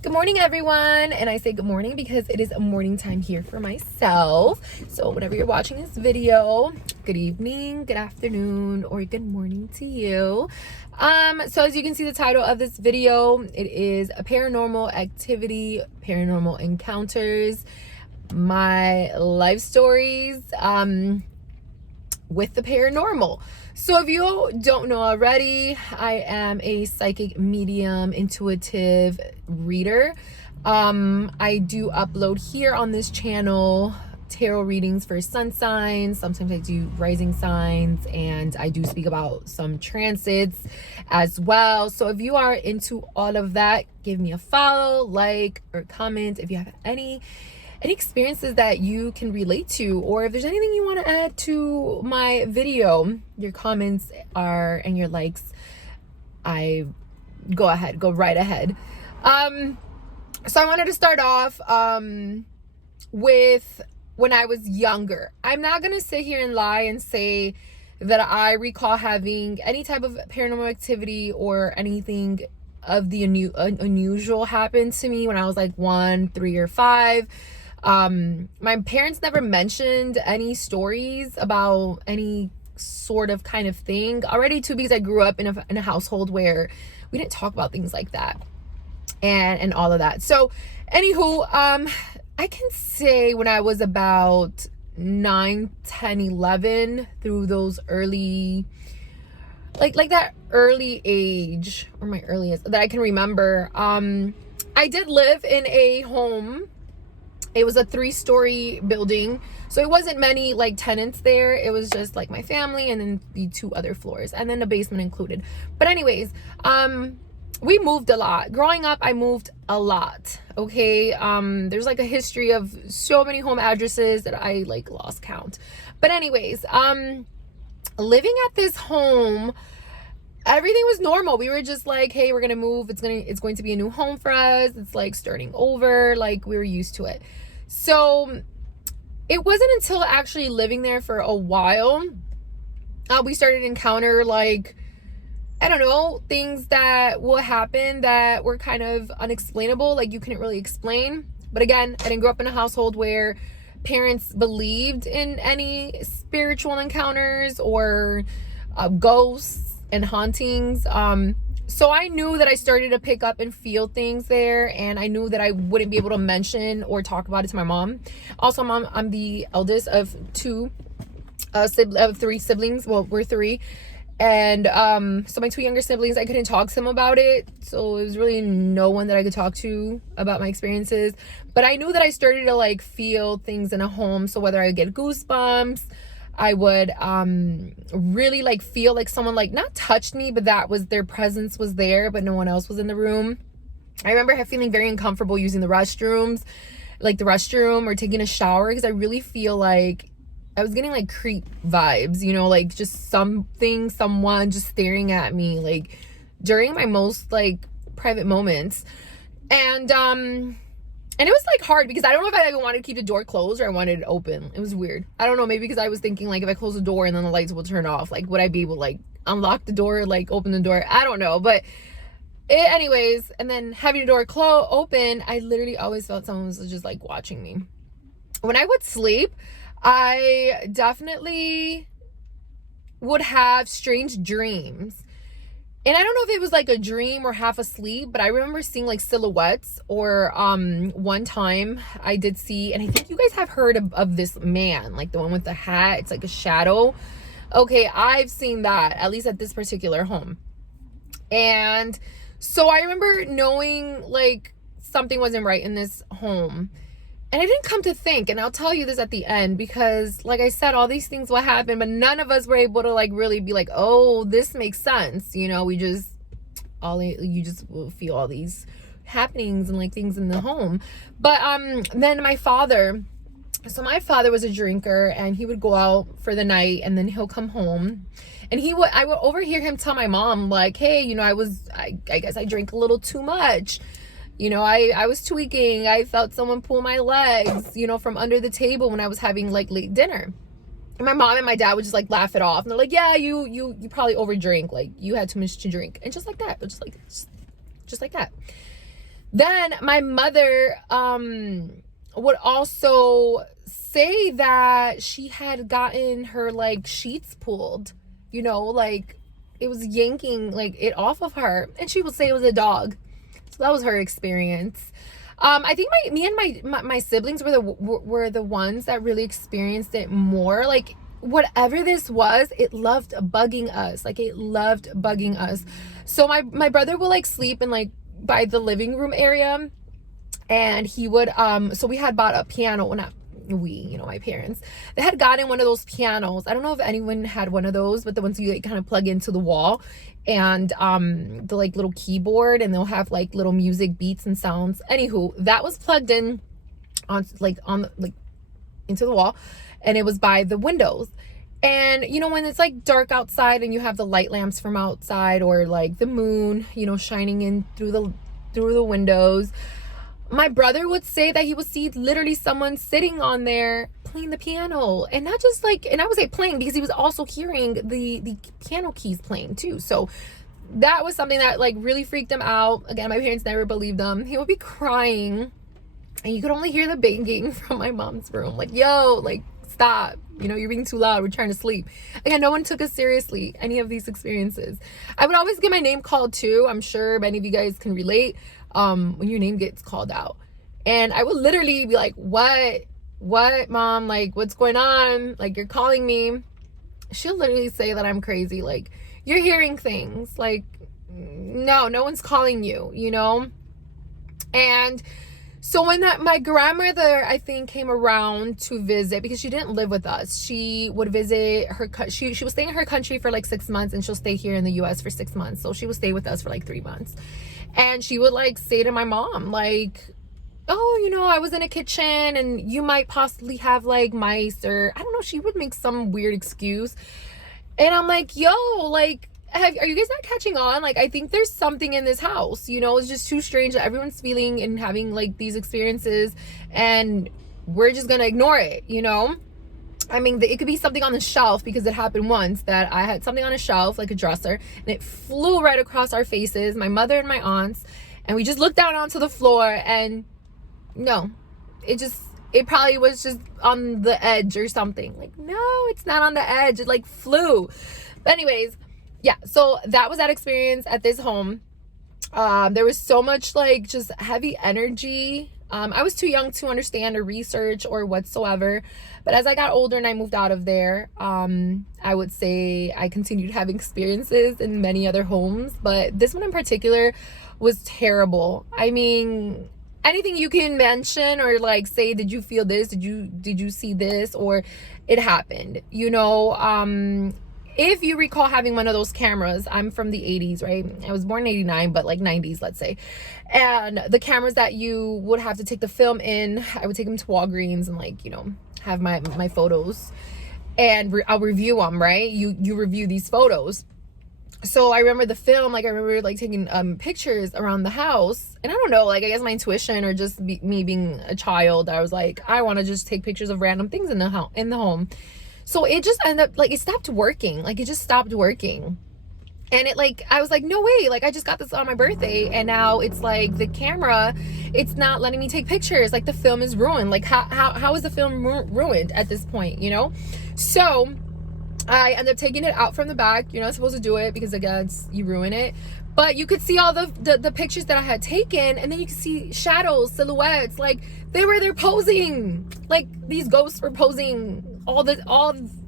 Good morning, everyone. And I say good morning because it is morning time here for myself. So whenever you're watching this video, good evening, good afternoon, or good morning to you. So as you can see, the title of this video, it is a paranormal activity, paranormal encounters, my life stories, with the paranormal. So if you don't know already, I am a psychic medium, intuitive reader. I do upload here on this channel tarot readings for sun signs. Sometimes I do rising signs, and I do speak about some transits as well. So if you are into all of that, give me a follow, like, or comment if you have any experiences that you can relate to, or if there's anything you want to add to my video. Your comments are, and your likes, go right ahead. So I wanted to start off with when I was younger. I'm not gonna sit here and lie and say that I recall having any type of paranormal activity or anything of the unusual happen to me when I was like 1, 3, or 5. My parents never mentioned any stories about any sort of kind of thing already, too, because I grew up in a household where we didn't talk about things like that and all of that. So anywho, I can say when I was about 9, 10, 11, through those early, like that early age, or my earliest that I can remember, I did live in a home. It was a 3-story building, so it wasn't many like tenants there. It was just like my family and then the 2 other floors, and then the basement included. But anyways, we moved a lot. Growing up, I moved a lot. Okay, there's like a history of so many home addresses that I like lost count. But anyways, living at this home, everything was normal. We were just like, hey, we're gonna move. It's going to be a new home for us. It's like starting over. Like, we were used to it. So it wasn't until actually living there for a while, we started to encounter, like, I don't know, things that will happen that were kind of unexplainable. Like, you couldn't really explain. But again, I didn't grow up in a household where parents believed in any spiritual encounters or ghosts and hauntings. So I knew that I started to pick up and feel things there, and I knew that I wouldn't be able to mention or talk about it to my mom. Also, I'm the eldest of 3 siblings. Well, we're 3. And so my 2 younger siblings, I couldn't talk to them about it. So it was really no one that I could talk to about my experiences. But I knew that I started to like feel things in a home. So whether I would get goosebumps, I would really like feel like someone like not touched me, but that was their presence was there, but no one else was in the room. I remember feeling very uncomfortable using the restrooms, like the restroom or taking a shower, because I really feel like I was getting like creep vibes, you know, like just someone just staring at me, like during my most like private moments. And it was like hard because I don't know if I even wanted to keep the door closed or I wanted it open. It was weird. I don't know, maybe because I was thinking like if I close the door and then the lights will turn off, like would I be able to like unlock the door, like open the door? I don't know. But anyways, and then having the door open, I literally always felt someone was just like watching me. When I would sleep, I definitely would have strange dreams. And I don't know if it was like a dream or half asleep, but I remember seeing like silhouettes, or one time I did see, and I think you guys have heard of this man, like the one with the hat. It's like a shadow. Okay, I've seen that, at least at this particular home. And so I remember knowing like something wasn't right in this home. And I didn't come to think, and I'll tell you this at the end, because like I said, all these things will happen, but none of us were able to like really be like, oh, this makes sense. You know, you just will feel all these happenings and like things in the home. But then my father was a drinker, and he would go out for the night and then he'll come home, and I would overhear him tell my mom like, hey, you know, I guess I drank a little too much. You know, I was tweaking. I felt someone pull my legs, you know, from under the table when I was having like late dinner. And my mom and my dad would just like laugh it off. And they're like, yeah, you probably overdrink. Like you had too much to drink. And just like that, but just like that. Then my mother would also say that she had gotten her like sheets pulled, you know, like it was yanking like it off of her, and she would say it was a dog. So that was her experience. I think me and my siblings were the ones that really experienced it more. Like whatever this was, it loved bugging us. Like it loved bugging us. So my brother will like sleep in like by the living room area, and he would so we had bought a piano. Well, not we, you know, my parents, they had gotten one of those pianos. I don't know if anyone had one of those, but the ones you like kind of plug into the wall, and the like little keyboard, and they'll have like little music beats and sounds. Anywho, that was plugged in on like into the wall, and it was by the windows. And you know, when it's like dark outside and you have the light lamps from outside, or like the moon, you know, shining in through the windows, my brother would say that he would see literally someone sitting on there playing the piano. And not just like, and I would say playing because he was also hearing the piano keys playing too. So that was something that like really freaked him out. Again, my parents never believed him. He would be crying, and you could only hear the banging from my mom's room. Like, yo, like, stop. You know, you're being too loud. We're trying to sleep. Again, no one took us seriously, any of these experiences. I would always get my name called too. I'm sure many of you guys can relate. When your name gets called out. And I would literally be like, what, mom? Like, what's going on? Like, you're calling me. She'll literally say that I'm crazy. Like, you're hearing things. Like, no one's calling you, you know? And so when my grandmother, I think, came around to visit, because she didn't live with us, she would visit her, she was staying in her country for like 6 months, and she'll stay here in the US for 6 months. So she would stay with us for like 3 months. And she would like say to my mom, like, oh, you know, I was in a kitchen and you might possibly have like mice, or I don't know, she would make some weird excuse. And I'm like, yo, like, are you guys not catching on? Like, I think there's something in this house, you know? It's just too strange that everyone's feeling and having like these experiences, and we're just gonna ignore it, you know? I mean, it could be something on the shelf, because it happened once that I had something on a shelf, like a dresser, and it flew right across our faces, my mother and my aunts, and we just looked down onto the floor, and no, it probably was just on the edge or something. Like, no, it's not on the edge. It like flew. But anyways, yeah, so that was that experience at this home. There was so much like just heavy energy. I was too young to understand or research or whatsoever. But as I got older and I moved out of there, I would say I continued having experiences in many other homes. But this one in particular was terrible. I mean, anything you can mention or like say, did you feel this? Did you see this? Or it happened, you know? If you recall having one of those cameras, I'm from the 80s, right? I was born in 89, but like 90s, let's say. And the cameras that you would have to take the film in, I would take them to Walgreens and like, you know, have my photos, and I'll review them, right? You review these photos. So I remember the film, like I remember like taking pictures around the house, and I don't know, like I guess my intuition or just me being a child, I was like, I want to just take pictures of random things in the home. So it just ended up like it stopped working. Like it just stopped working. And it like, I was like, no way, like I just got this on my birthday, and now it's like the camera, it's not letting me take pictures. Like the film is ruined. Like how is the film ruined at this point, you know? So I ended up taking it out from the back. You're not supposed to do it because again, you ruin it. But you could see all the pictures that I had taken, and then you could see shadows, silhouettes, like they were there posing. Like these ghosts were posing all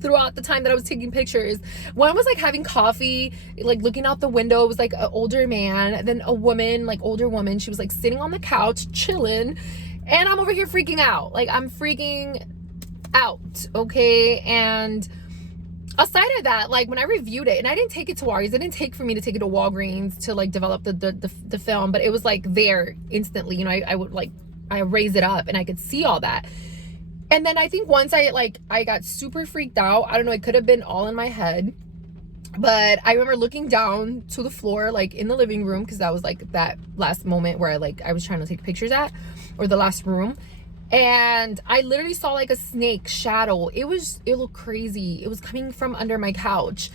throughout the time that I was taking pictures. One was like having coffee, like looking out the window. It was like an older man, then a woman, like older woman. She was like sitting on the couch, chilling, and I'm over here freaking out. Like I'm freaking out, okay? And aside of that, like when I reviewed it, and I didn't take it to Walgreens, it didn't take for me to take it to Walgreens to like develop the film, but it was like there instantly, you know. I would like, I raise it up and I could see all that. And then I think once I got super freaked out. I don't know, it could have been all in my head, but I remember looking down to the floor, like in the living room, because that was like that last moment where I was trying to take pictures at, or the last room. And I literally saw like a snake shadow. It looked crazy. It was coming from under my couch.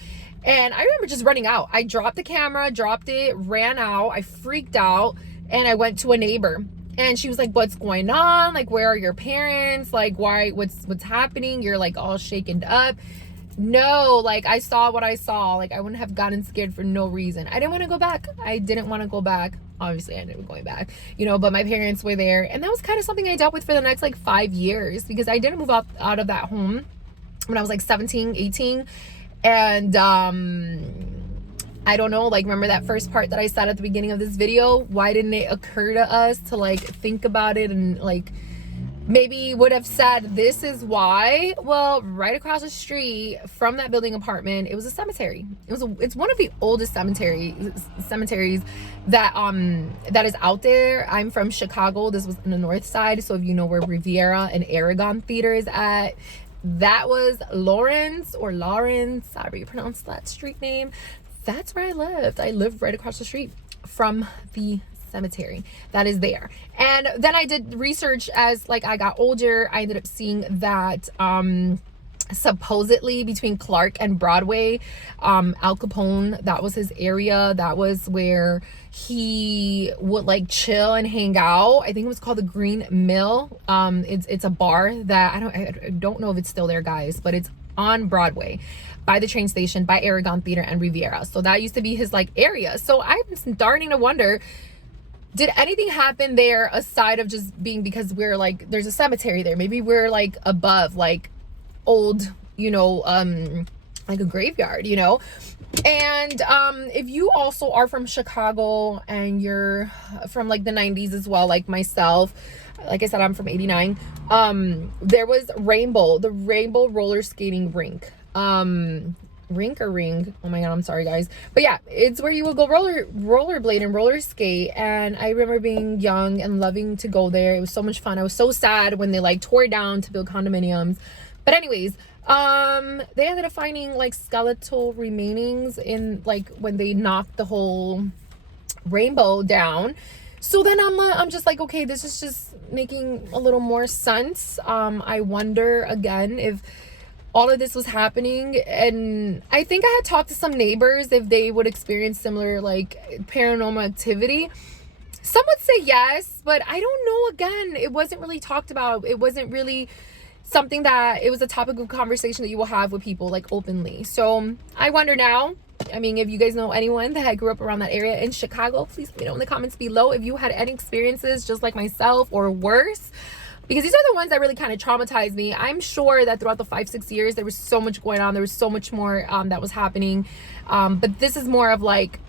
And I remember just running out. I dropped the camera, dropped it, ran out. I freaked out. and I went to a neighbor. And she was like, what's going on? Like, where are your parents? Like, why, what's happening? You're like all shaken up. No, like, I saw what I saw. Like, I wouldn't have gotten scared for no reason. I didn't want to go back. I didn't want to go back. Obviously, I ended up going back, you know, but my parents were there. And that was kind of something I dealt with for the next like 5 years, because I didn't move out of that home when I was like 17, 18. And I don't know, like, remember that first part that I said at the beginning of this video? Why didn't it occur to us to like think about it and like maybe would have said this is why? Well, right across the street from that building apartment, it was a cemetery. It's one of the oldest cemeteries that that is out there. I'm from Chicago. This was in the north side, so if you know where Riviera and Aragon Theater is at, that was Lawrence, however you pronounce that street name. That's where I lived. I lived right across the street from the cemetery that is there. And then I did research as like I got older. I ended up seeing that supposedly between Clark and Broadway, Al Capone, that was his area. That was where he would like chill and hang out. I think it was called the Green Mill. It's a bar that I don't know if it's still there, guys, but it's on Broadway by the train station, by Aragon Theater and Riviera. So that used to be his like area. So I'm starting to wonder, did anything happen there aside of just being because we're like, there's a cemetery there? Maybe we're like above like old, you know, like a graveyard, you know? And if you also are from Chicago and you're from like the 90s as well, like myself, like I said, I'm from 89. There was the Rainbow roller skating rink. Rink or ring? Oh my god, I'm sorry guys. But yeah, it's where you would go rollerblade and roller skate. And I remember being young and loving to go there. It was so much fun. I was so sad when they like tore it down to build condominiums. But anyways, they ended up finding like skeletal remainings in like when they knocked the whole rainbow down. So then I'm just like, okay, this is just making a little more sense. I wonder again if all of this was happening, and I think I had talked to some neighbors if they would experience similar like paranormal activity. Some would say yes, but I don't know. Again, it wasn't really talked about. It wasn't really something that it was a topic of conversation that you will have with people like openly. So I wonder now, I mean, if you guys know anyone that grew up around that area in Chicago, please let me know in the comments below if you had any experiences just like myself or worse, because these are the ones that really kind of traumatized me. I'm sure that throughout the 5-6 years there was so much going on, there was so much more that was happening, but this is more of like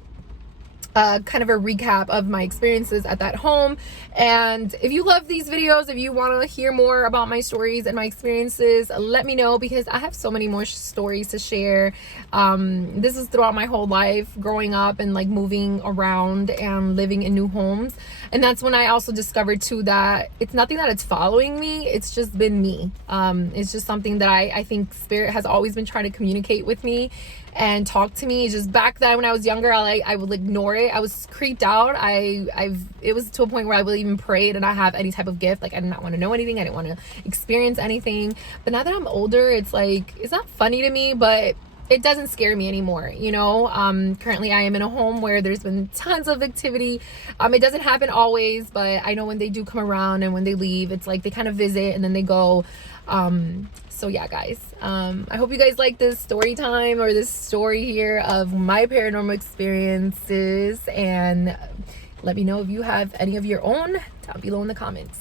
kind of a recap of my experiences at that home. And if you love these videos, if you want to hear more about my stories and my experiences, let me know, because I have so many more stories to share. This is throughout my whole life, growing up and like moving around and living in new homes. And that's when I also discovered too that it's nothing that it's following me, it's just been me. It's just something that I think spirit has always been trying to communicate with me and talk to me. Just back then when I was younger, I would ignore it. I was creeped out. It was to a point where I would even pray to not have any type of gift. Like, I did not want to know anything. I didn't want to experience anything. But now that I'm older, it's like, it's not funny to me, but it doesn't scare me anymore, you know. Currently I am in a home where there's been tons of activity. It doesn't happen always, but I know when they do come around and when they leave, it's like they kind of visit and then they go. So yeah, guys, I hope you guys like this story time, or this story here of my paranormal experiences, and let me know if you have any of your own down below in the comments.